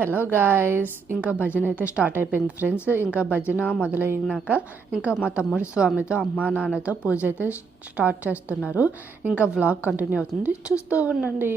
Hello guys, ఇంకా భజన అయితే స్టార్ట్ అయిపోయింది ఫ్రెండ్స్. ఇంకా భజన మొదలైనాక ఇంకా మా తమ్ముడు స్వామితో అమ్మా నాన్నతో పూజ అయితే స్టార్ట్ చేస్తున్నారు. ఇంకా వ్లాగ్ కంటిన్యూ అవుతుంది, చూస్తూ ఉండండి.